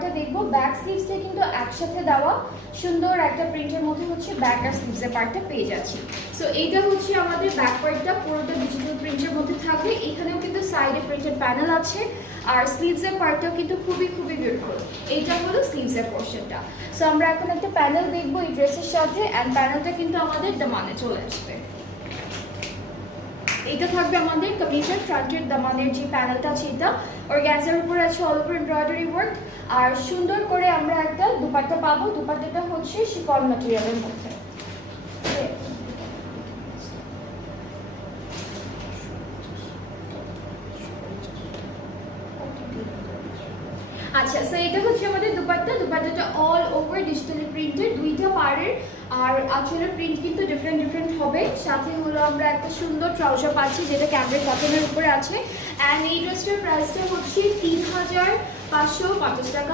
পার্টটা দেখবো। ব্যাক স্লিভসটা কিন্তু একসাথে দেওয়া সুন্দর একটা প্রিন্টের মধ্যে হচ্ছে ব্যাক আর স্লিভসের পার্টটা পেয়ে যাচ্ছি। সো এইটা হচ্ছে আমাদের ব্যাক পার্টটা, পুরোটা ডিজিটাল প্রিন্টের মধ্যে থাকবে। এখানেও কিন্তু সাইডে প্রিন্টেড প্যানেল আছে, আর স্লিভসের পার্টটাও কিন্তু খুবই বিউটিফুল। এইটা হলো স্লিভসের পোর্শনটা। সো আমরা এখন একটা প্যানেল দেখবো এই ড্রেসের সাথে, অ্যান্ড প্যানেলটা কিন্তু আমাদের দামানে চলে আসবে। এটা থাকবে আমাদের কামিজের ফ্রন্টের দামানের যে প্যানেলটা আছে, এটা অর্গানজার উপর আছে অল ওভার এমব্রয়ডারি ওয়ার্ক, আর সুন্দর করে আমরা একটা দুপাট্টা পাবো। দুপাট্টাটা হচ্ছে শিফন ম্যাটেরিয়ালের মধ্যে। আচ্ছা, সো এটা হচ্ছে আমাদের দুপাট্টা। দুপাট্টাটা অল ওভার ডিজিটালি প্রিন্টেড, দুইটা পাড়ের, আর আঁচলের প্রিন্ট কিন্তু ডিফারেন্ট হবে। সাথে হলো আমরা একটা সুন্দর ট্রাউজার পাচ্ছি যেটা ক্যামব্রিক কটনের উপরে আছে। অ্যান্ড এই ড্রেসটার প্রাইসটা হচ্ছে ৩,৫৫০ টাকা।